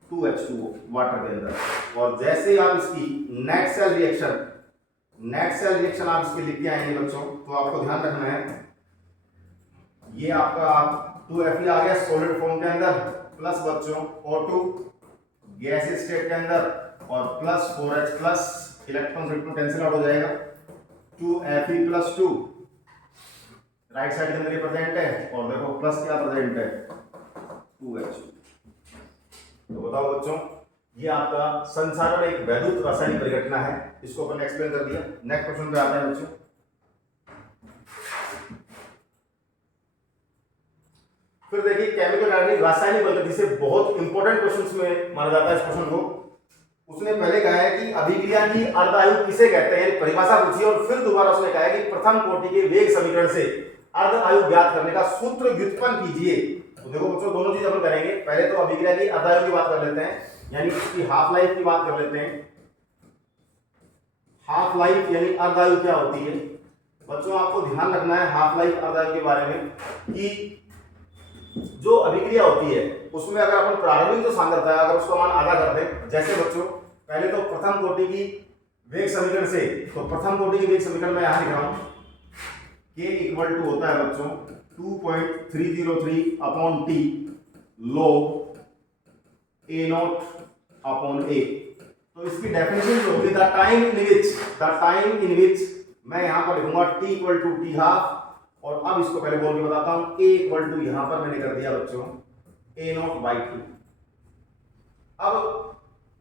2H2O वाटर के अंदर। और जैसे ही आप इसकी नेट सेल रिएक्शन आप इसके लिख के आएंगे बच्चों, तो आपको ध्यान रखना है, ये आपका 2Fe आ गया सॉलिड फॉर्म के अंदर, प्लस बच्चों O2 गैस स्टेट के अंदर, और plus 4H plus electron electron cancel out हो जाएगा, 2Fe+2 राइट साइड के अंदर ये प्रेजेंट है, और देखो प्लस क्या प्रेजेंट है, 2H। तो बताओ बच्चों, ये आपका संचारण एक वैद्युत रासायनिक परिघटना है, इसको अपन एक्सप्लेन कर दिया। नेक्स्ट क्वेश्चन पे आते हैं बच्चों। फिर देखिए केमिकल एनालिसिस रासायनिक बल गति से बहुत इंपॉर्टेंट क्वेश्चंस में माना जाता है इस क्वेश्चन को। उसने पहले कहा है कि अभिक्रिया की अर्धायु किसे कहते हैं, परिभाषा पूछी, और फिर दोबारा उसने कहा है कि प्रथम कोटि के वेग समीकरण से अर्धायु ज्ञात करने का सूत्र व्युत्पन्न कीजिए। तो देखो बच्चों, दोनों चीज अपन करेंगे। पहले तो अभिक्रिया की अर्धायु की बात कर लेते हैं, यानी उसकी हाफ लाइफ की बात कर लेते हैं। हाफ लाइफ यानी अर्धायु क्या होती है बच्चों, आपको ध्यान रखना है हाफ लाइफ अर्धायु के बारे में, कि जो अभिक्रिया होती है उसमें अगर अपन प्रारंभिक जो सांद्रता है अगर उसका मान आधा कर दें, जैसे बच्चों पहले तो प्रथम कोटि की वेग समीकरण से, तो प्रथम कोटि की वेग समीकरण में यहां लिख रहा हूं, k इक्वल टू होता है बच्चों 2.303 अपॉन t log a0/a। तो इसकी डेफिनेशन जो होगी द टाइम इन विच मैं यहां पर लिखूंगा t equal to t half, और अब इसको पहले बोल के बताता हूं, a इक्वल टू यहां पर मैंने कर दिया बच्चों a0/t। अब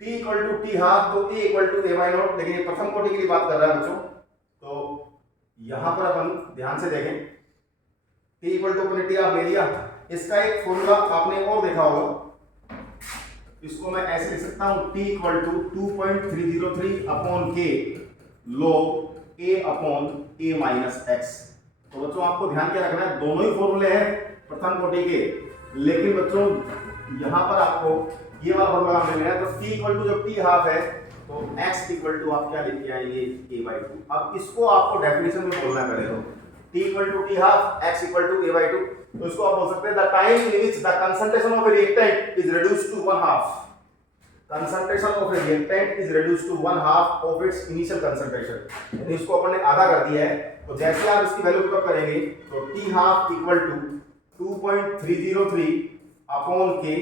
t equal to t half, तो a इक्वल टू a/0। देखिए प्रथम कोटि के लिए बात कर रहा है बच्चों, तो यहां पर अपन ध्यान से देखें, टी इक्वल टू अपने टी हाफ ले लिया। इसका एक फॉर्मूला आपने और देखा होगा, इसको मैं ऐसे लिख सकता हूं, T equal to 2.303 upon k log a upon a minus x. तो बच्चों आपको ध्यान क्या रखना है, दोनों ही फॉर्मूले हैं प्रथम कोटि के, लेकिन बच्चों यहां पर आपको ये वाला फॉर्मूला मिल रहा है। तो t इक्वल टू जब t हाफ है तो x इक्वल टू आप क्या लिख के आएंगे, a/2। अब इसको आपको डेफिनेशन में बोलना है पहले तो, t equal to t half, x equal to a/2। तो इसको आप बोल सकते हैं the time in which the concentration of a reactant is reduced to 1/2, concentration of a reactant is reduced to 1/2 of its initial concentration। यानी इसको अपन ने आधा कर दिया है। तो जैसे आप इसकी वैल्यू पुट करेंगे तो t half equal to 2.303 upon k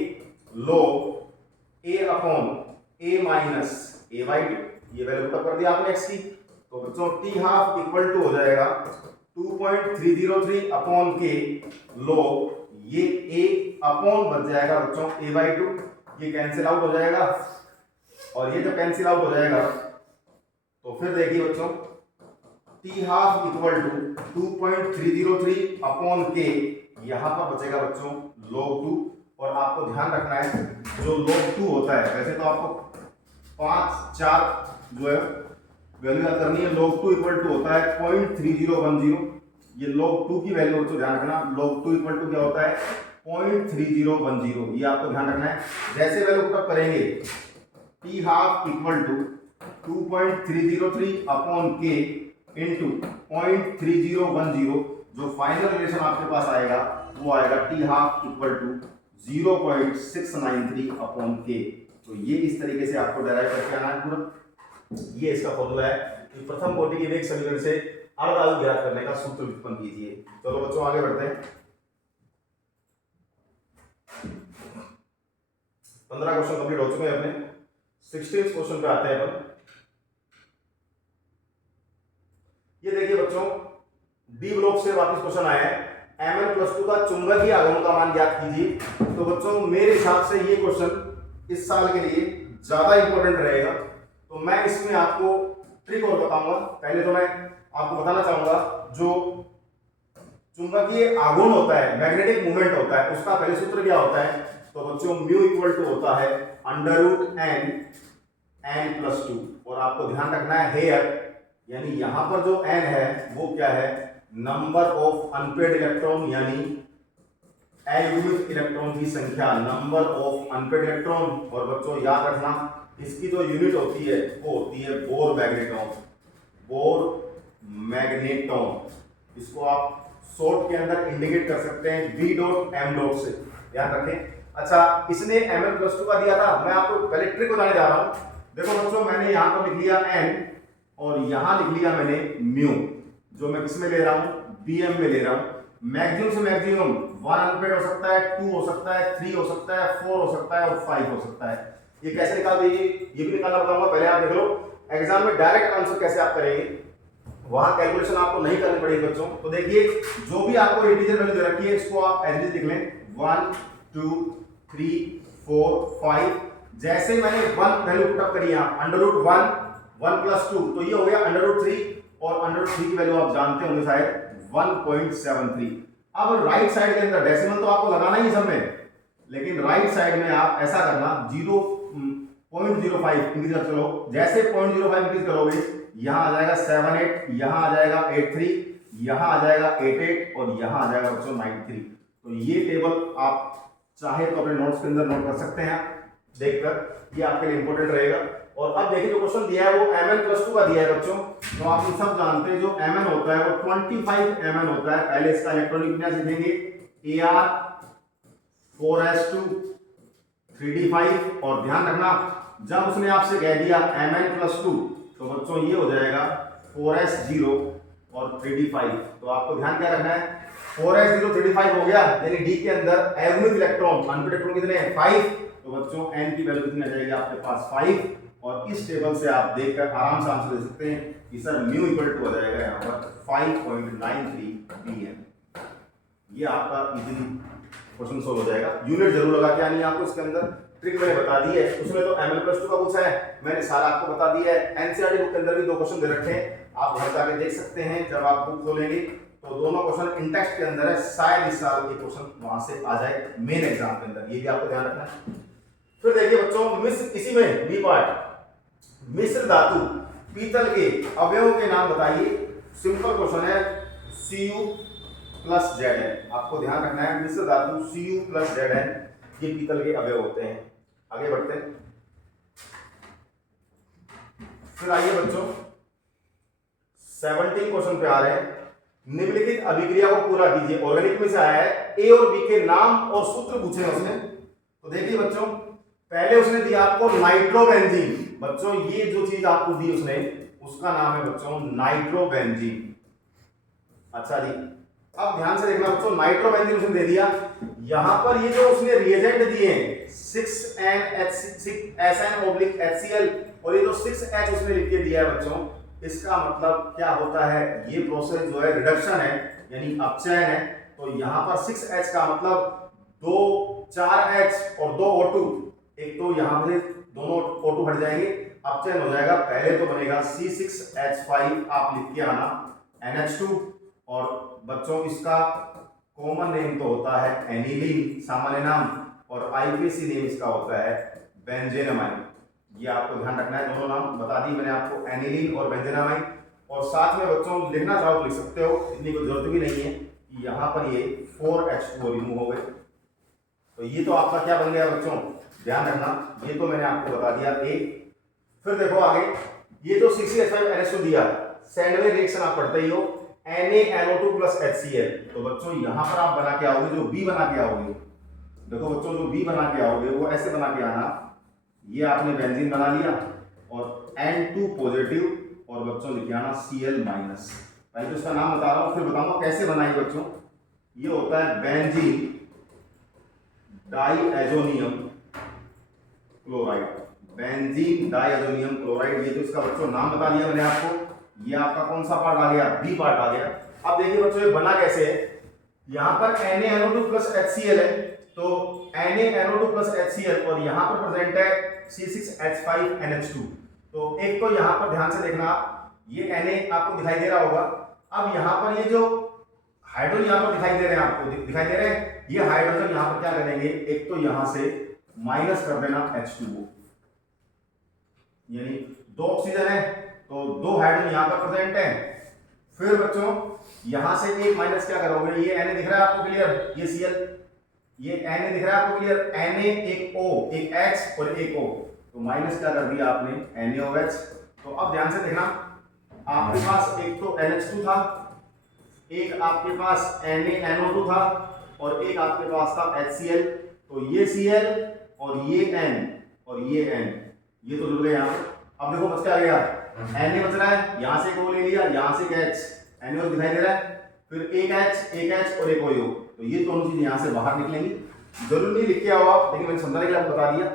log a upon a minus a/2, ये वैल्यू पुट कर दिया आपने x की। तो बच्चों t हाफ इक्वल टू हो जाएगा 2.303 अपॉन के log ये a अपॉन बच जाएगा बच्चों a/2, ये कैंसिल आउट हो जाएगा। और ये जब कैंसिल आउट हो जाएगा तो फिर देखिए बच्चों t half equal to 2.303 upon k, यहां पर बचेगा बच्चों log 2। और आपको ध्यान रखना है जो log 2 होता है, वैसे तो आपको 5 4 जो है वैल्यू याद करनी है। log 2 इक्वल टू होता है 0.3010, ये log 2 की वैल्यू बच्चों ध्यान रखना। log 2 इक्वल टू क्या होता है 0.3010, ये आपको ध्यान रखना है। जैसे वैल्यू पुट करेंगे t half equal to 2.303 upon k into 0.3010, जो फाइनल रिलेशन आपके पास आएगा वो आएगा t half equal to 0.693 upon k. तो ये इस तरीके से आपको डेराइव करके आना है पूरा। ये इसका फॉर्मूला है कि प्रथम कोटि के वेग समीकरण से अर्ध ज्ञात करने का सूत्र व्युत्पन्न कीजिए। चलो बच्चों आगे बढ़ते हैं। 15 क्वेश्चन कंप्लीट हो चुके हैं अपने। 16th क्वेश्चन पे आते हैं अपन। ये देखिए बच्चों डी ब्लॉक से वापस क्वेश्चन आया है, Mn+2 का चुंबकीय आघूर्ण का मान ज्ञात कीजिए। तो बच्चों मेरे हिसाब से ये क्वेश्चन इस साल के लिए ज्यादा इंपॉर्टेंट रहेगा। तो मैं इसमें आपको ट्रिक और बताऊंगा। पहले तो मैं आपको बताना चाहूंगा जो चुंबकीय आघूर्ण होता है, मैग्नेटिक मूवमेंट होता है, उसका पहले सूत्र क्या होता है। तो बच्चों म्यू इक्वल टू होता है √n+2। और आपको ध्यान रखना है हेयर, यानी यहां पर जो n है वो क्या है, नंबर ऑफ अनपेड इलेक्ट्रॉन, यानी अयुग्मित इलेक्ट्रॉन की संख्या, नंबर ऑफ अनपेड इलेक्ट्रॉन। और बच्चों याद रखना इसकी जो यूनिट होती है वो होती है बोर मैग्नेटॉन, बोर मैग्नेटॉन। इसको आप शॉर्ट के अंदर इंडिकेट कर सकते हैं B.M. से, ध्यान रखें। अच्छा, इसने Mn+2 का दिया था, मैं आपको पहले ट्रिक बताने जा रहा हूं। देखो बच्चों मैंने यहां पर लिख लिया n और यहां लिख लिया मैंने म्यू, जो मैं किस में ले रहा हूं, Bm में ले रहा हूं। मैक्सिमम से मैक्सिमम 1 अनपेड हो सकता है, 2 हो सकता है, 3 हो सकता है, 4 हो सकता है और 5 हो सकता है। ये कैसे निकाल दीजिए, ये भी निकालना बताऊंगा। पहले आप देख लो एग्जाम में डायरेक्ट आंसर कैसे आप करेंगे, वहां कैलकुलेशन आपको नहीं करनी पड़ेगी बच्चों। तो देखिए जो भी आपको इंटीजर वैल्यू दे रखी है इसको आप एज इट इज लिख लें, 1 2 3 4 5। जैसे मैंने 1 वैल्यू पुटअप करी यहां √1 1+2, तो ये हो गया √3 और √3 की वैल्यू आप जानते होंगे शायद 1.73। अब राइट साइड के अंदर डेसिमल तो आपको लगाना ही सब में, लेकिन राइट साइड में आप ऐसा करना 0.05 इंक्रीज करो। जैसे 0.05 इंक्रीज करोगे यहां आ जाएगा 78, यहां आ जाएगा 83, यहां आ जाएगा 88 और यहां आ जाएगा बच्चों 93। तो ये टेबल आप चाहे तो अपने नोट्स के अंदर नोट कर सकते हैं देखकर, ये आपके लिए इंपॉर्टेंट रहेगा। और अब देखिए जो क्वेश्चन दिया है वो Mn+2 का दिया है बच्चों। तो आप ये सब जानते हैं जो Mn होता है वो 25 Mn होता है। पहले इसका इलेक्ट्रॉनिक विन्यास लिखेंगे Ar 4s2 3d5। और ध्यान रखना जब उसने आपसे कह दिया Mn+2 तो बच्चों ये हो जाएगा 4s0 और 3d5। तो आपको ध्यान क्या रखना है, 4s0 3d5 हो गया, यानी डी के अंदर अयुग्मित इलेक्ट्रॉन, अनपेड इलेक्ट्रॉन कितने हैं 5। तो बच्चों n की वैल्यू कितनी आ जाएगी आपके पास 5। और इस टेबल से आप देखकर आराम से आंसर दे सकते हैं कि सर म्यू इक्वल टू हो जाएगा यहाँ पर 5.93 Pm। ये आपका इजीली क्वेश्चन सोल्व हो जाएगा। यूनिट जरूर लगा के आनी है आपको, इसके अंदर ट्रिक मैंने बता दी है। उसमें तो Mn+2 का पूछा है, मैंने सारा आपको बता दिया है। एनसीईआरटी बुक के अंदर भी 2 क्वेश्चन दे रखे हैं, आप घर जाके देख सकते हैं जब आप बुक खोलेंगे। तो दोनों क्वेश्चन इंटेक्स्ट के अंदर है, शायद इस साल ये क्वेश्चन वहां से आ जाए मेन एग्जाम के अंदर, ये भी आपको ध्यान रखना है। फिर देखिए बच्चों, मिश्र, इसी में बी पार्ट, मिश्र धातु पीतल के अवयवों के नाम बताइए। सिंपल क्वेश्चन है, Cu प्लस Zn, आपको ध्यान रखना है। मिश्र धातु Cu प्लस Zn ये पीतल के अवयव होते हैं। आगे बढ़ते हैं। फिर आइए बच्चों 17 क्वेश्चन पे आ रहे हैं। निम्नलिखित अभिक्रिया को पूरा कीजिए। ऑर्गेनिक में से आया है, ए और बी के नाम और सूत्र पूछे हैं उसने। तो देखिए बच्चों, पहले उसने दिया आपको नाइट्रोबेंजीन। बच्चों ये जो चीज आपको दी उसने, उसका नाम है बच्चों नाइट्रोबेंजीन। अच्छा जी, अब ध्यान से देखना बच्चों, नाइट्रोबेंजीन उसने दे दिया। यहां पर ये जो उसने रिएजेंट दिए हैं 6NH6SN/HCl और ये जो 6H उसने लिख के दिया है बच्चों, इसका मतलब क्या होता है, ये प्रोसेस जो है रिडक्शन है यानी अपचयन है। तो यहां पर 6H का मतलब 4H और 2 O2, एक तो यहां से दोनों O2 हट जाएंगे, अपचयन हो जाएगा। पहले तो बनेगा C6H5, आप लिख के आना NH2, और बच्चों इसका कॉमन नेम तो होता है एनिलीन, सामान्य नाम, और आईपीसी नेम इसका होता है बेंजेनामाइन। ये आपको ध्यान रखना है, दोनों नाम बता दी मैंने आपको, एनिलीन और बेंजेनामाइन। और साथ में बच्चों लिखना चाहो तो लिख सकते हो, इतनी कोई जरूरत भी नहीं है कि यहाँ पर ये 4H2 रिमूव हो गए। तो ये तो आपका क्या बन गया बच्चों, ध्यान रखना, ये तो मैंने आपको बता दिया ए। फिर देखो आगे, ये जो C6H5NH2 दिया, सैंडविच रिएक्शन आप पढ़ते ही हो, NaNO2 प्लस HCl। तो बच्चों यहां पर आप बना के आओगे, जो बी बना के आओगे, देखो बच्चों जो बी बना के आओगे वो ऐसे बना के आना, ये आपने बेंजीन बना लिया और N2 पॉजिटिव, और बच्चों लिखे आना Cl माइनस। पहले तो इसका नाम बता रहा हूं, फिर बताऊंगा कैसे बनाई बच्चों। ये होता है benzene diazonium chloride, benzene diazonium chloride. ये तो इसका बच्चों नाम बता दिया मैंने आपको। ये आपका कौन सा पार्ट आ गया, बी पार्ट आ गया। अब देखिए बच्चों ये बना कैसे है, यहां पर NaNO2 प्लस HCl है, तो NaNO2 प्लस HCl, और यहां पर प्रेजेंट है C6H5NH2। तो एक तो यहां पर ध्यान से देखना आप, ये Na आपको दिखाई दे रहा होगा। अब यहां पर ये जो हाइड्रोजन यहां पर दिखाई दे रहे हैं, आपको दिखाई दे रहे हैं, ये हाइड्रोजन यहां पर क्या करेंगे, एक तो यहां से माइनस कर देना H2O, यानी 2 ऑक्सीजन है तो 2 हाइड्रोजन यहां पर प्रेजेंट है। फिर बच्चों यहां से एक माइनस क्या करोगे, ये Na दिख रहा है आपको क्लियर, ये Cl, ये Na दिख रहा है आपको क्लियर, Na एक O, एक H और एक O, तो माइनस क्या कर दिया आपने, NaOH। तो अब ध्यान से देखना, आपके पास एक तो NH2 था, एक आपके पास NaNO2 था, और एक आपके पास था HCl। तो ये Cl और ये N और ये N, ये तो जुड़ गए यहाँ। अब देखो बच क्या गया, Na बच रहा है, यहाँ से एक O ले लिया, यहाँ से एक H, NaOH दिखाई दे रहा है, फिर एक H और एक OH, तो ये दोनों चीजें यहाँ से बाहर निकलेंगी। जरूर नहीं लिख के आओ आप, लेकिन मैंने समझाने के लिए आपको बता दिया।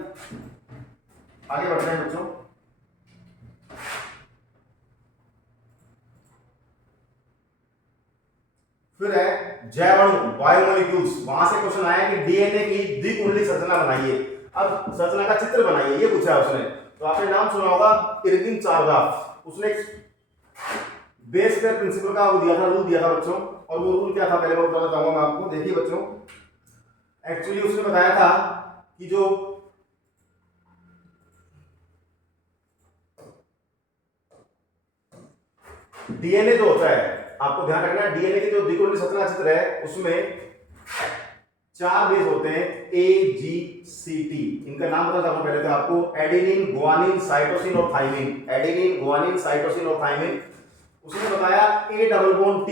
आगे बढ़ते हैं बच्चों। फिर है जैवाणु, बायोमोलिक्यूल्स। वहां से क्वेश्चन आया कि डीएनए की द्विकुंडली संरचना बनाइए। अब संरचना का चित्र बनाइए, ये पूछा है उसने। तो आपने नाम सुना होगा इरविन चारगाफ, उसने बेस पेयर प्रिंसिपल का वो दिया था, रूल दिया था बच्चों। और वो रूल क्या था पहले मैं बताना चाहूंगा मैं आपको। देखिए बच्चों, एक्चुअली उसने बताया था कि जो डीएनए जो होता है, आपको ध्यान रखना, डीएनए की जो द्विकुंडली संरचना चित्र है उसमें 4 बेस होते हैं, AGCT। इनका नाम बता दूं पहले तो आपको, एडेनिन, गुआनिन, साइटोसिन और थाइमिन। एडेनिन, गुआनिन, साइटोसिन और थाइमिन। उसने बताया A डबल बॉन्ड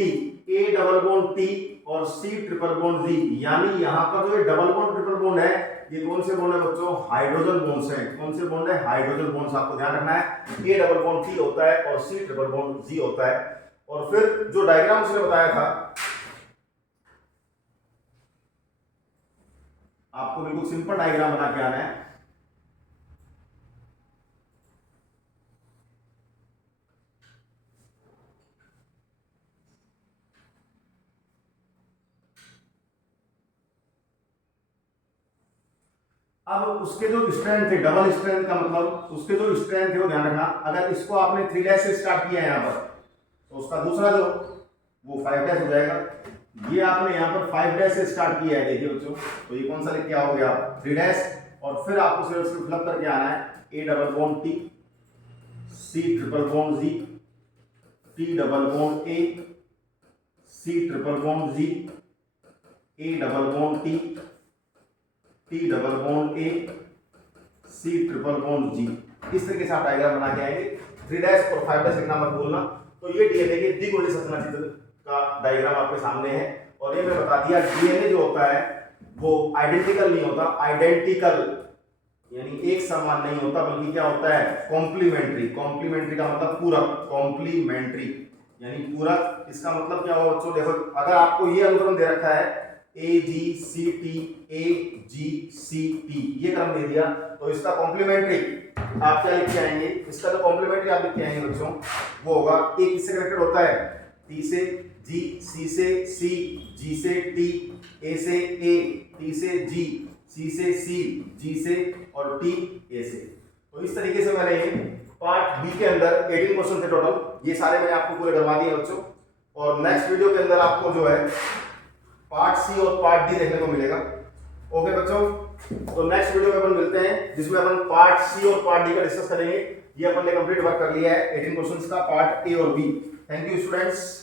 T और C ट्रिपल बॉन्ड Z। यानी यहां पर जो डबल बॉन्ड ट्रिपल बॉन्ड है, ये कौन से बॉन्ड है बच्चों, हाइड्रोजन बॉन्ड्स हैं। कौन से बॉन्ड है, हाइड्रोजन बॉन्ड्स। आपको ध्यान रखना है, A डबल बॉन्ड T होता है और C ट्रिपल बॉन्ड Z होता है। और फिर जो डायग्राम उसने बताया था, आपको बिल्कुल सिंपल डायग्राम बना के आना है। अब उसके जो स्ट्रेंथ थे, डबल स्ट्रेंथ का मतलब उसके जो स्ट्रेंथ थे वो ध्यान रखना। अगर इसको आपने 3 से स्टार्ट किया है यहां पर, तो उसका दूसरा जो वो 5 डैश हो जाएगा। ये आपने यहाँ पर 5 डैश से स्टार्ट किया है, देखिए बच्चों, तो ये कौन सा लिख के आओगे आप 3 डैश, और फिर आपको सिर्फ फिलअप करके आना है A double bond T, C triple bond G, T double bond A, C triple bond G, A double bond T, T double bond A, C triple bond G। इस तरीके से आप डायग्राम बना के आएंगे। 3 डैश और 5 डैश लिखना मत भूलना। तो ये डीएनए के द्विगुणित संरचना चित्र का डायग्राम आपके सामने है। और ये मैं बता दिया, डीएनए जो होता है वो आइडेंटिकल नहीं होता, आइडेंटिकल यानी एक समान नहीं होता, बल्कि क्या होता है कॉम्प्लीमेंट्री। कॉम्प्लीमेंट्री का मतलब पूरक, कॉम्प्लीमेंट्री यानी पूरक। इसका मतलब क्या होगा बच्चों, देखो अगर आपको ये अनुक्रम दे रखा है AGCT AGCT, ये क्रम दे दिया, तो इसका कॉम्प्लीमेंट्री आप क्या लिख के आएंगे, इसका जो कॉम्प्लीमेंट्री आप लिख के आएंगे बच्चों वो होगा A किससे कनेक्टेड होता है, T से G, C से C, G से T, A से A, T से G, C से C, G से और T A से। तो इस तरीके से मैंने पार्ट बी के अंदर 18 क्वेश्चन थे टोटल, ये सारे मैंने आपको पूरे करवा दिए बच्चों। और नेक्स्ट वीडियो के अंदर आपको जो है पार्ट सी और पार्ट डी देखने को मिलेगा। ओके बच्चों, तो नेक्स्ट वीडियो में अपन मिलते हैं जिसमें अपन पार्ट सी और पार्ट डी का डिस्कस करेंगे। ये अपन ने कंप्लीट वर्क कर लिया है 18 क्वेश्चंस का, पार्ट ए और बी। Thank you students.